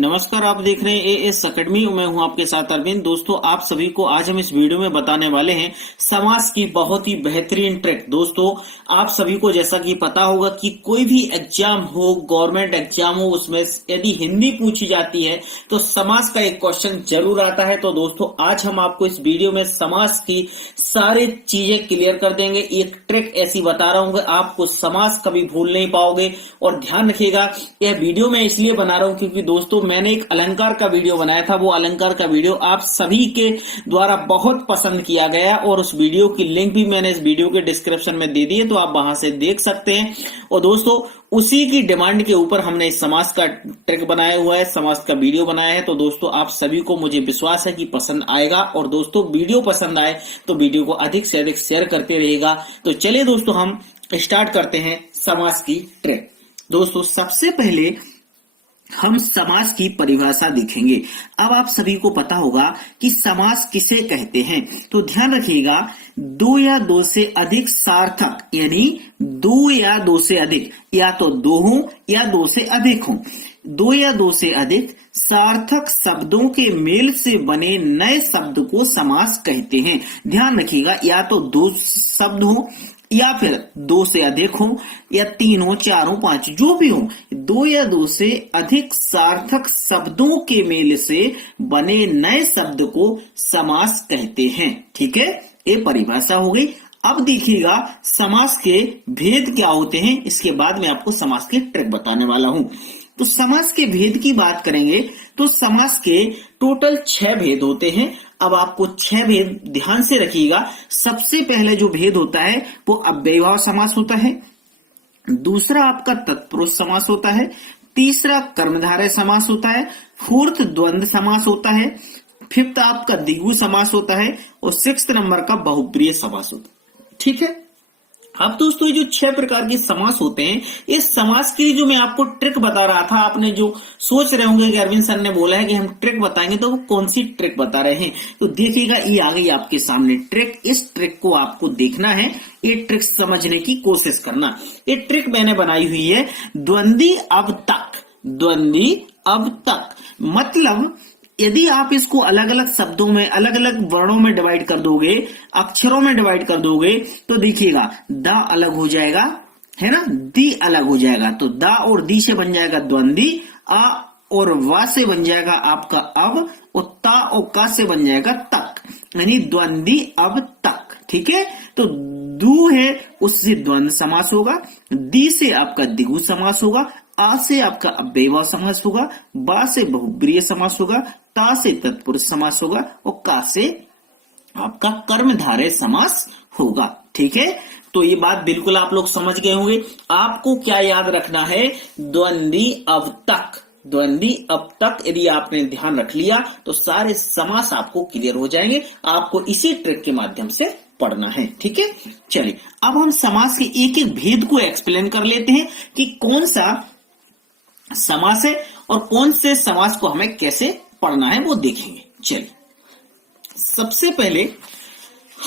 नमस्कार, आप देख रहे हैं एएस अकेडमी। मैं हूं आपके साथ अरविंद। दोस्तों, आप सभी को आज हम इस वीडियो में बताने वाले हैं समास की बहुत ही बेहतरीन ट्रिक। दोस्तों, आप सभी को जैसा कि पता होगा कि कोई भी एग्जाम हो, गवर्नमेंट एग्जाम हो, उसमें यदि हिंदी पूछी जाती है तो समास का एक क्वेश्चन जरूर आता है। तो दोस्तों, आज हम आपको इस वीडियो में समास की सारी चीजें क्लियर कर देंगे। एक ट्रिक ऐसी बता रहा हूं, आपको समास कभी भूल नहीं पाओगे। और ध्यान रखिएगा, यह वीडियो मैं इसलिए बना रहा हूं क्योंकि दोस्तों मैंने एक अलंकार का वीडियो बनाया था। वो अलंकार का वीडियो आप सभी के द्वारा बहुत पसंद किया गया और उस वीडियो की लिंक भी मैंने इस वीडियो के डिस्क्रिप्शन में दे दी है, तो आप वहां से देख सकते हैं। और दोस्तों, उसी की डिमांड के ऊपर हमने इस समास का ट्रिक बनाया हुआ है, समास का वीडियो बनाया है। तो दोस्तों, आप सभी को मुझे विश्वास है कि पसंद आएगा। और दोस्तों, वीडियो पसंद आए तो वीडियो को अधिक से अधिक शेयर करते रहिएगा। तो चलिए दोस्तों, हम स्टार्ट करते हैं समास की ट्रिक। दोस्तों, सबसे पहले हम समास की परिभाषा देखेंगे। अब आप सभी को पता होगा कि समास किसे कहते हैं, तो ध्यान रखिएगा, दो या दो से अधिक सार्थक, यानी दो या दो से अधिक, या तो दो हो या दो से अधिक हो, दो या दो से अधिक सार्थक शब्दों के मेल से बने नए शब्द को समास कहते हैं। ध्यान रखिएगा, या तो दो शब्द हो या फिर दो से अधिक हो, या तीन हो, चार हो, पांच, जो भी हो, दो या दो से अधिक सार्थक शब्दों के मेल से बने नए शब्द को समास कहते हैं। ठीक है, ये परिभाषा हो गई। अब देखिएगा समास के भेद क्या होते हैं, इसके बाद मैं आपको समास के ट्रिक बताने वाला हूं। तो समास के भेद की बात करेंगे तो समास के टोटल 6 भेद होते हैं। अब आपको 6 भेद ध्यान से रखिएगा। सबसे पहले जो भेद होता है वो अव्ययभाव समास होता है, दूसरा आपका तत्पुरुष समास होता है, तीसरा कर्मधारय समास होता है, फोर्थ द्वंद्व समास होता है, फिफ्थ आपका द्विगु समास होता है, और सिक्स्थ नंबर का बहुप्रिय समास होता है। ठीक है, अब दोस्तों ये जो 6 प्रकार के समास होते हैं, इस समास की जो मैं आपको ट्रिक बता रहा था, आपने जो सोच रहे होंगे कि अरविंद सर ने बोला है कि हम ट्रिक बताएंगे, तो वो कौन सी ट्रिक बता रहे हैं, तो देखिएगा ये आ गई आपके सामने ट्रिक। इस ट्रिक को आपको देखना है, ये ट्रिक समझने की कोशिश करना। ये ट्रिक मैंने बनाई हुई है द्वंद्वी अब तक। द्वंद्वी अब तक मतलब यदि आप इसको अलग अलग शब्दों में, अलग अलग वर्णों में डिवाइड कर दोगे, अक्षरों में डिवाइड कर दोगे, तो देखिएगा द अलग हो जाएगा, है ना, दी अलग हो जाएगा। तो द और दी से बन जाएगा द्वंद्वी, अ और वा से बन जाएगा आपका अब, और ता और का से बन जाएगा तक, यानी द्वंद्वी अब तक। ठीक है, तो दू है उससे द्वंद्व समास होगा, दी से आपका द्विगु समास होगा, आ से आपका अव्ययभाव समास होगा, बा से बहुब्रीय समास होगा, ता से तत्पुरुष समास होगा, और का से आपका कर्मधारय समास होगा। ठीक है, तो ये बात बिल्कुल आप लोग समझ गए होंगे। आपको क्या याद रखना है, द्वंद्वी अब तक। द्वंद्वी अब तक यदि आपने ध्यान रख लिया तो सारे समास आपको क्लियर हो जाएंगे। आपको इसी ट्रिक के माध्यम से पढ़ना है। ठीक है, चलिए अब हम समास के एक एक भेद को एक्सप्लेन कर लेते हैं कि कौन सा समास है और कौन से समास को हमें कैसे पढ़ना है वो देखेंगे। चलिए, सबसे पहले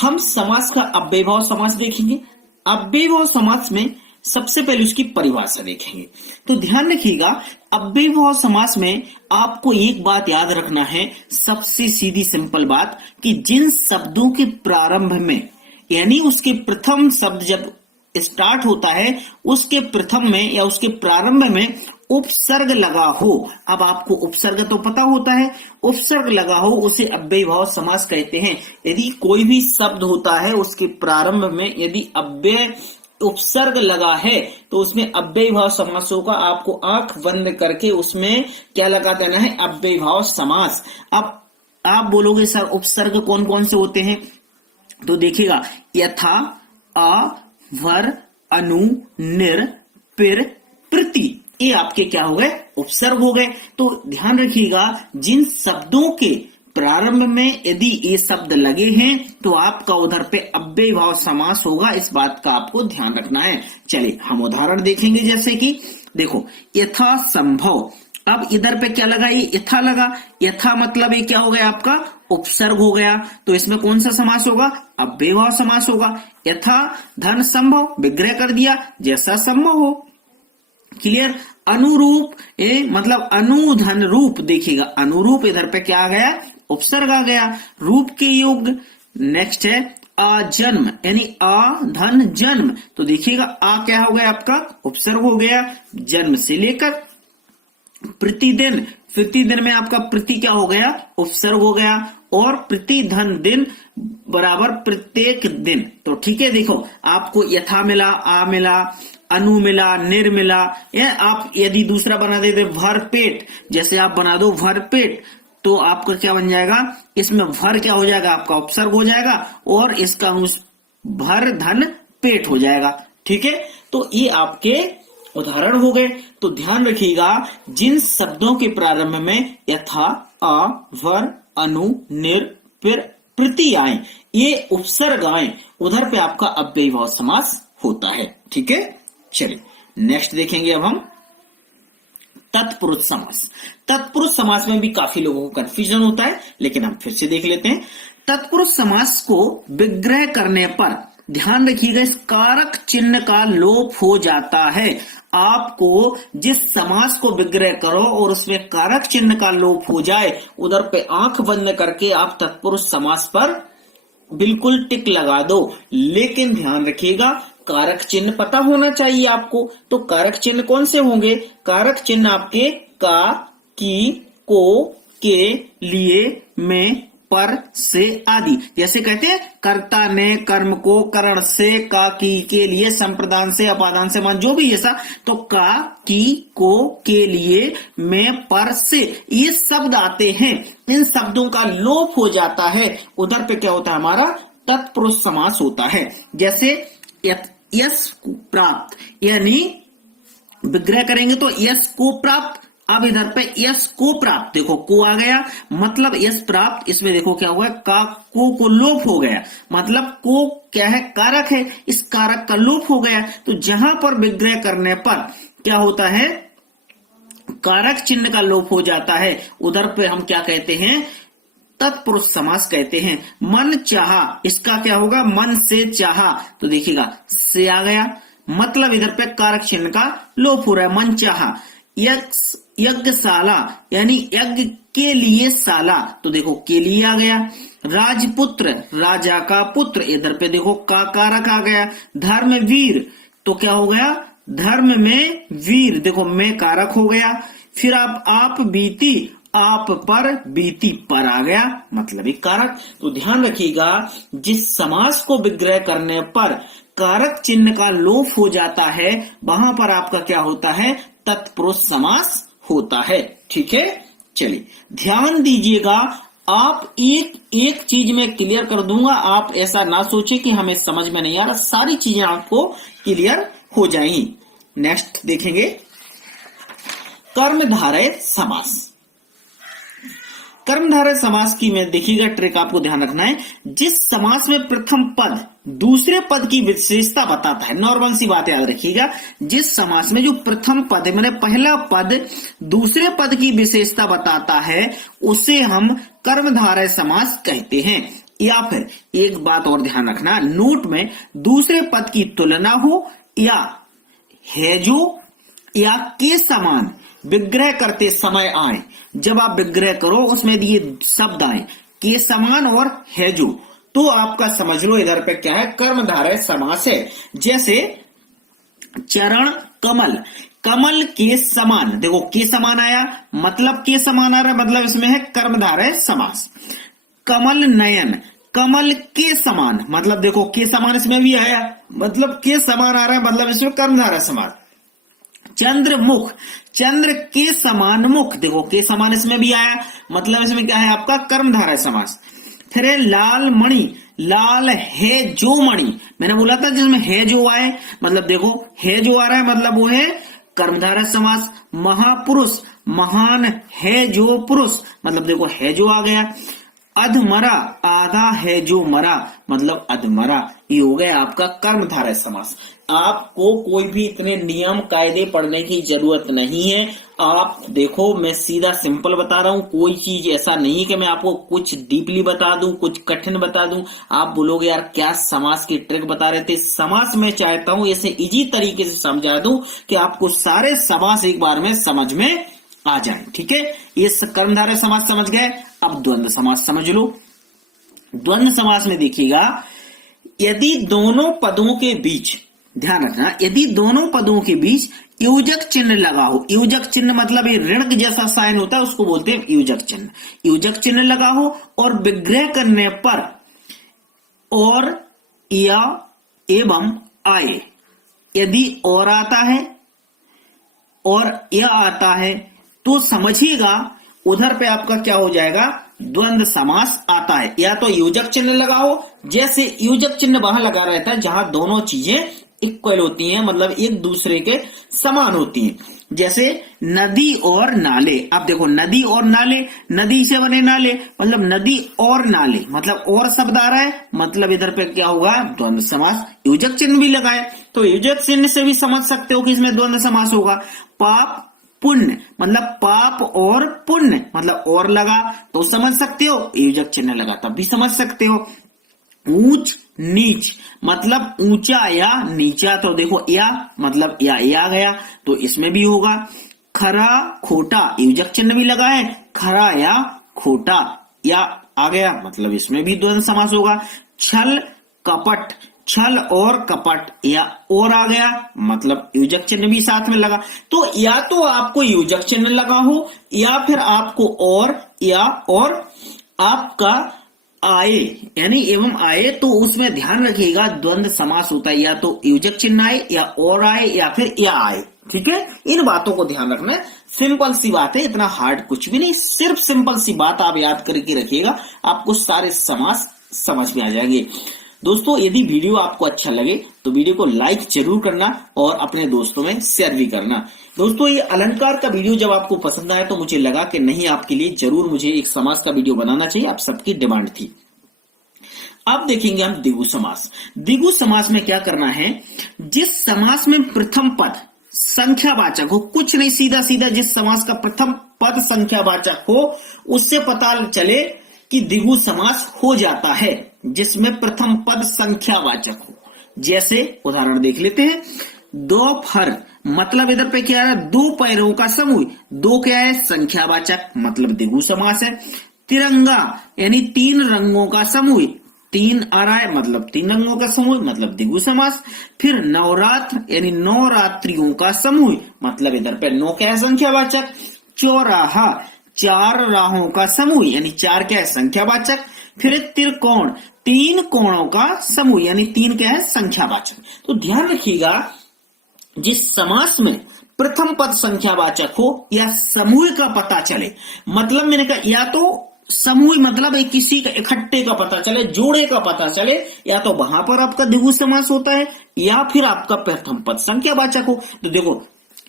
हम समास का अव्ययभाव समास देखेंगे। अव्ययभाव समास में सबसे पहले उसकी परिभाषा देखेंगे। तो ध्यान रखिएगा, अव्ययभाव समास में आपको एक बात याद रखना है, सबसे सीधी सिंपल बात, कि जिन शब्दों के प्रारंभ में, यानी उसके प्रथम शब्द जब स्टार्ट होता है, उसके प्रथम में या उसके प्रारंभ में उपसर्ग लगा हो। अब आपको उपसर्ग तो पता होता है, उपसर्ग लगा हो उसे अव्ययभाव समास कहते हैं। यदि कोई भी शब्द होता है उसके प्रारंभ में यदि अव्यय उपसर्ग लगा है तो उसमें अव्ययभाव समास होगा। आपको आंख बंद करके उसमें क्या लगा देना है, अव्ययभाव समास। अब आप बोलोगे सर उपसर्ग कौन कौन से होते हैं, तो देखिएगा, यथा, अ, वर, अनु, निर, पिर, प्रति, ये आपके क्या हो गए, उपसर्ग हो गए। तो ध्यान रखिएगा, जिन शब्दों के प्रारंभ में यदि ये शब्द लगे हैं तो आपका उधर पे अव्ययभाव समास होगा। इस बात का आपको ध्यान रखना है। चलिए हम उदाहरण देखेंगे, जैसे कि देखो, यथा संभव। अब इधर पे क्या लगा, ये यथा लगा। यथा मतलब ये क्या हो गया, आपका उपसर्ग हो गया। तो इसमें कौन सा समास होगा, अव्ययभाव समास होगा। यथा धन संभव, विग्रह कर दिया, जैसा संभव हो। क्लियर। अनुरूप मतलब अनुधन रूप, देखिएगा अनुरूप इधर पे क्या आ गया, उपसर्ग आ गया, रूप के योग। नेक्स्ट है अजन्म, यानी अधन जन्म, तो देखिएगा आ क्या हो गया आपका, उपसर्ग हो गया, जन्म से लेकर प्रतिदिन, प्रतिदिन में आपका प्रति क्या हो गया, उपसर्ग हो गया, और प्रतिधन दिन बराबर प्रत्येक दिन। तो ठीक है, देखो आपको यथा मिला, आ मिला, अनु मिला, निर मिला, या आप यदि दूसरा बना देते भर पेट, जैसे आप बना दो भर पेट, तो आपका क्या बन जाएगा, इसमें भर क्या हो जाएगा, आपका उपसर्ग हो जाएगा, और इसका भर धन पेट हो जाएगा। ठीक है, तो ये आपके उदाहरण हो गए। तो ध्यान रखिएगा, जिन शब्दों के प्रारंभ में यथा, अ, वर, अनु, निर, फिर प्रति आए, ये उपसर्ग आए, उधर पे आपका अव्ययीभाव समास होता है। ठीक है, चलिए नेक्स्ट देखेंगे अब हम तत्पुरुष समास। तत्पुरुष समास में भी काफी लोगों को कंफ्यूजन होता है, लेकिन हम फिर से देख लेते हैं। तत्पुरुष समास को विग्रह करने पर ध्यान रखिएगा, इस कारक चिन्ह का लोप हो जाता है। आपको जिस समास को विग्रह करो और उसमें कारक चिन्ह का लोप हो जाए, उधर पे आंख बंद करके आप तत्पुरुष समास पर बिल्कुल टिक लगा दो। लेकिन ध्यान रखिएगा, कारक चिन्ह पता होना चाहिए आपको। तो कारक चिन्ह कौन से होंगे, कारक चिन्ह आपके का, की, को, के, लिए, में, पर, से आदि। जैसे कहते हैं कर्ता ने कर्म को करण से, का, की, के लिए, संप्रदान से, अपादान से, मान, जो भी ऐसा, तो का, की, को, के लिए, में, पर, से, ये शब्द आते हैं। इन शब्दों का लोप हो जाता है, उधर पे क्या होता है, हमारा तत्पुरुष समास होता है। जैसे यश प्राप्त, यानी विग्रह करेंगे तो यश को प्राप्त, अब इधर पे यश को प्राप्त, देखो को आ गया, मतलब यश प्राप्त, इसमें देखो क्या हुआ, का को लोप हो गया, मतलब को क्या है, कारक है, इस कारक का लोप हो गया। तो जहां पर विग्रह करने पर क्या होता है, कारक चिन्ह का लोप हो जाता है, उधर पे हम क्या कहते हैं, तत्पुरुष समास कहते हैं। मन चाहा, इसका क्या होगा, मन से चाहा, तो देखिएगा से आ गया, मतलब इधर पे कारक चिन्ह का लोप हो रहा है, मन चाहा। यज्ञशाला, यानी यज्ञ के लिए शाला, तो देखो के लिए आ गया। राजपुत्र, राजा का पुत्र, इधर पे देखो का कारक आ गया। धर्मवीर, तो क्या हो गया, धर्म में वीर, देखो में कारक हो गया। फिर आप बीती, आप पर, बीती पर आ गया, मतलब एक कारक। तो ध्यान रखिएगा, जिस समास को विग्रह करने पर कारक चिन्ह का लोप हो जाता है, वहां पर आपका क्या होता है, तत्पुरुष समास होता है। ठीक है, चलिए ध्यान दीजिएगा, आप एक एक चीज में क्लियर कर दूंगा, आप ऐसा ना सोचे कि हमें समझ में नहीं आ रहा, सारी चीजें आपको क्लियर हो जाएंगी। नेक्स्ट देखेंगे कर्मधारय समास। कर्मधारय समास की में देखिएगा ट्रिक आपको ध्यान रखना है, जिस समास में प्रथम पद दूसरे पद की विशेषता बताता है, नॉर्मल सी बात याद रखिएगा, जिस समास में जो प्रथम पद है, मैंने पहला पद दूसरे पद की विशेषता बताता है, उसे हम कर्मधारय समास कहते हैं। या फिर एक बात और ध्यान रखना, नोट में दूसरे पद की तुलना हो या है जो या के समान विग्रह करते समय आए, जब आप विग्रह करो उसमें ये शब्द आए के समान और है जो, तो आपका समझ लो इधर पे क्या है, कर्मधारय समास है। जैसे चरण कमल, कमल के समान, देखो के समान आया, मतलब के समान आ रहा है, मतलब इसमें है कर्मधारय समास। कमल नयन, कमल के समान, मतलब देखो के समान इसमें भी आया, मतलब के समान आ रहा है, मतलब इसमें कर्मधारय समास। चंद्रमुख, चंद्र के समान मुख, देखो के समान इसमें भी आया, मतलब इसमें क्या है आपका कर्मधारय समास। फिर है लाल मणि, लाल है जो मणि, मैंने बोला था जिसमें है जो आए, मतलब देखो है जो आ रहा है, मतलब वो है कर्मधारय समास। महापुरुष, महान है जो पुरुष, मतलब देखो है जो आ गया। अधमरा, आधा है जो मरा, मतलब अधमरा। ये हो गया आपका कर्मधारय समास। आपको कोई भी इतने नियम कायदे पढ़ने की जरूरत नहीं है। आप देखो, मैं सीधा सिंपल बता रहा हूं, कोई चीज ऐसा नहीं कि मैं आपको कुछ डीपली बता दूं, कुछ कठिन बता दूं। आप बोलोगे यार क्या समास की ट्रिक बता रहे थे। समास में चाहता हूं ऐसे इजी तरीके से समझा दूं कि आपको सारे समास एक बार में समझ में आ जाए। ठीक है, ये कर्मधारय समास समझ गए। अब द्वंद्व समास समझ लो। द्वंद्व समास में देखिएगा, यदि दोनों पदों के बीच, ध्यान रखना, यदि दोनों पदों के बीच योजक चिन्ह लगा हो, योजक चिन्ह मतलब ये ऋण जैसा साइन होता है उसको बोलते हैं योजक चिन्ह, योजक चिन्ह लगा हो और विग्रह करने पर और या एवं आए, यदि और आता है और यह आता है तो समझिएगा उधर पे आपका क्या हो जाएगा, द्वंद्व समास आता है। या तो योजक चिन्ह लगा हो, जैसे योजक चिन्ह वहां लगा रहता है जहां दोनों चीजें इक्वल होती हैं, मतलब एक दूसरे के समान होती हैं। जैसे नदी और नाले। अब देखो, नदी और नाले, नदी से बने नाले, मतलब नदी और नाले, मतलब और शब्द आ रहा है, मतलब इधर पे क्या होगा, द्वंद्व समास। योजक चिन्ह भी लगाए तो योजक चिन्ह से भी समझ सकते हो कि इसमें द्वंद्व समास होगा। पाप पुण्य, मतलब पाप और पुण्य, मतलब और लगा तो समझ सकते हो, योजक चिन्ह लगा तब भी समझ सकते हो। ऊंच नीच, मतलब ऊंचा या नीचा, तो देखो या मतलब या गया तो इसमें भी होगा। खरा खोटा, योजक चिन्ह भी लगा है, खरा या खोटा या आ गया, मतलब इसमें भी द्वंद्व समास होगा। छल कपट, छल और कपट या और आ गया, मतलब योजक चिन्ह भी साथ में लगा। तो या तो आपको योजक चिन्ह लगा हो या फिर आपको और या और आपका आए यानी एवं आए, तो उसमें ध्यान रखिएगा द्वंद्व समास होता है, या तो योजक चिन्ह आए या और आए या फिर या आए। ठीक है, इन बातों को ध्यान रखना है। सिंपल सी बात है, इतना हार्ड कुछ भी नहीं, सिर्फ सिंपल सी बात आप याद करके रखिएगा, आपको सारे समास समझ में आ जाएंगे। दोस्तों, यदि वीडियो आपको अच्छा लगे तो वीडियो को लाइक जरूर करना और अपने दोस्तों में शेयर भी करना। दोस्तों, ये अलंकार का वीडियो जब आपको पसंद आया तो मुझे लगा कि नहीं, आपके लिए जरूर मुझे एक समास का वीडियो बनाना चाहिए, आप सबकी डिमांड थी। अब देखेंगे हम द्विगु समास। द्विगु समास में क्या करना है, जिस समास में प्रथम पद संख्यावाचक हो, कुछ नहीं, सीधा सीधा जिस समास का प्रथम पद संख्यावाचक हो उससे पता चले कि द्विगु समास हो जाता है, जिसमें प्रथम पद संख्यावाचक हो। जैसे उदाहरण देख लेते हैं। दोपहर, मतलब इधर पे क्या है, दो पैरों का समूह, दो क्या है, संख्यावाचक, मतलब द्विगु समास है। तिरंगा यानी तीन रंगों का समूह, तीन आ रहा है, मतलब तीन रंगों का समूह, मतलब द्विगु समास। फिर नवरात्र यानी नौ रात्रियों का समूह, मतलब इधर पे नौ क्या है, संख्यावाचक। चौराहा, चार राहों का समूह, यानी चार क्या है, संख्यावाचक। फिर त्रिकोण, तीन कोणों का समूह, यानी तीन क्या है, संख्यावाचक। तो ध्यान रखिएगा, जिस समास में प्रथम पद संख्यावाचक हो या समूह का पता चले, मतलब मैंने कहा या तो समूह मतलब एक किसी का इकट्ठे का पता चले, जोड़े का पता चले, या तो वहां पर आपका द्विगु समास होता है या फिर आपका प्रथम पद संख्यावाचक हो। तो देखो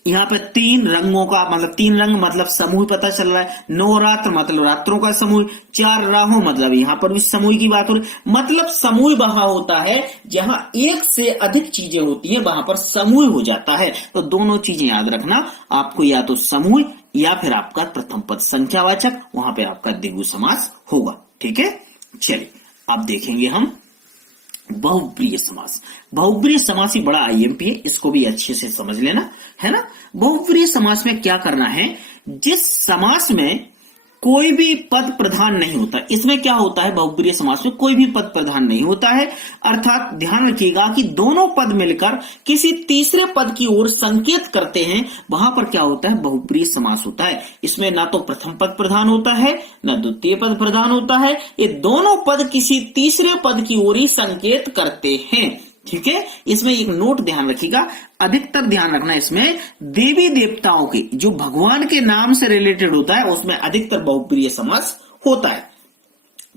यहाँ पे तीन रंगों का, मतलब तीन रंग मतलब समूह पता चल रहा है। नवरात्र मतलब रात्रों का समूह। चार राहों मतलब यहाँ पर भी समूह की बात हो रही, मतलब समूह वहां होता है जहां एक से अधिक चीजें होती हैं, वहां पर समूह हो जाता है। तो दोनों चीजें याद रखना, आपको या तो समूह या फिर आपका प्रथम पद संख्यावाचक, वहां पे आपका द्विगु समास होगा। ठीक है, चलिए अब देखेंगे हम बहुप्रिय समास। बहुप्रिय समास ही बड़ा आईएमपी है, इसको भी अच्छे से समझ लेना, है ना। बहुप्रिय समास में क्या करना है, जिस समास में कोई भी पद प्रधान नहीं होता, इसमें क्या होता है, बहुप्रिय समास में कोई भी पद प्रधान नहीं होता है, अर्थात ध्यान रखिएगा कि दोनों पद मिलकर किसी तीसरे पद की ओर संकेत करते हैं, वहां पर क्या होता है, बहुप्रिय समास होता है। इसमें ना तो प्रथम पद प्रधान होता है ना द्वितीय पद प्रधान होता है, ये दोनों पद किसी तीसरे पद की ओर ही संकेत करते हैं। ठीक है, इसमें एक नोट ध्यान रखिएगा, अधिकतर ध्यान रखना, इसमें देवी देवताओं के जो भगवान के नाम से रिलेटेड होता है उसमें अधिकतर बहुप्रिय समास होता है,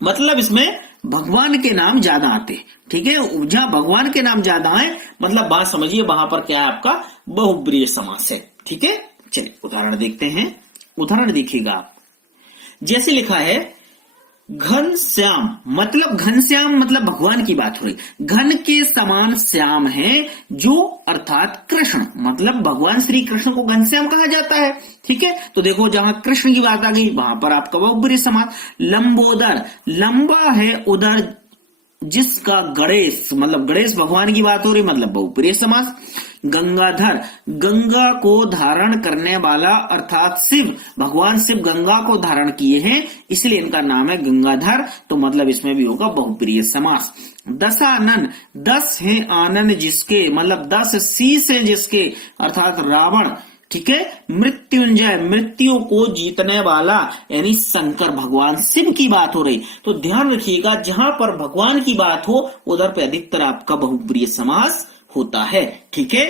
मतलब इसमें भगवान के नाम ज्यादा आते हैं। ठीक है, जहां भगवान के नाम ज्यादा आए मतलब बात समझिए, वहां पर क्या है, आपका बहुप्रिय समास है। ठीक है, चलिए उदाहरण देखते हैं। उदाहरण देखिएगा आप, जैसे लिखा है घनश्याम मतलब भगवान की बात हो रही। घन के समान श्याम है जो, अर्थात कृष्ण, मतलब भगवान श्री कृष्ण को घनश्याम कहा जाता है। ठीक है, तो देखो जहां कृष्ण की बात आ गई वहां पर आपका बहुब्रीहि समास। लंबोदर, लंबा है उदर जिसका, गणेश मतलब गणेश भगवान की बात हो रही, मतलब बहुप्रिय समास। गंगाधर, गंगा को धारण करने वाला, अर्थात शिव, भगवान शिव गंगा को धारण किए हैं इसलिए इनका नाम है गंगाधर, तो मतलब इसमें भी होगा बहुप्रिय समास। दशानन, 10 है आनन जिसके, मतलब 10 शीश है जिसके, अर्थात रावण। ठीक है, मृत्युंजय, मृत्यु को जीतने वाला, यानी शंकर भगवान शिव की बात हो रही। तो ध्यान रखिएगा जहां पर भगवान की बात हो उधर पे अधिकतर आपका बहुब्रीहि समास होता है। ठीक है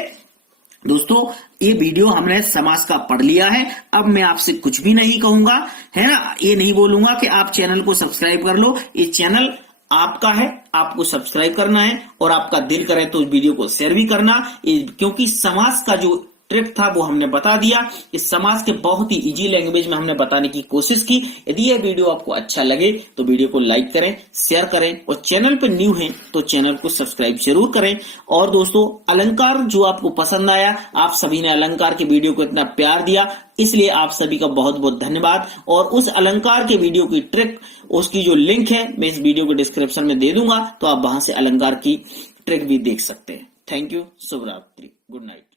दोस्तों, ये वीडियो हमने समास का पढ़ लिया है। अब मैं आपसे कुछ भी नहीं कहूंगा, है ना, ये नहीं बोलूंगा कि आप चैनल को सब्सक्राइब कर लो। ये चैनल आपका है, आपको सब्सक्राइब करना है और आपका दिल करे तो वीडियो को शेयर भी करना, क्योंकि समास का जो ट्रिक था वो हमने बता दिया। इस समाज के बहुत ही इजी लैंग्वेज में हमने बताने की कोशिश की। यदि यह वीडियो आपको अच्छा लगे तो वीडियो को लाइक करें, शेयर करें और चैनल पर न्यू हैं तो चैनल को सब्सक्राइब जरूर करें। और दोस्तों, अलंकार जो आपको पसंद आया, आप सभी ने अलंकार के वीडियो को इतना प्यार दिया, इसलिए आप सभी का बहुत बहुत धन्यवाद। और उस अलंकार के वीडियो की ट्रिक, उसकी जो लिंक है मैं इस वीडियो के डिस्क्रिप्शन में दे दूंगा, तो आप वहां से अलंकार की ट्रिक भी देख सकते हैं। थैंक यू, शुभ रात्रि, गुड नाइट।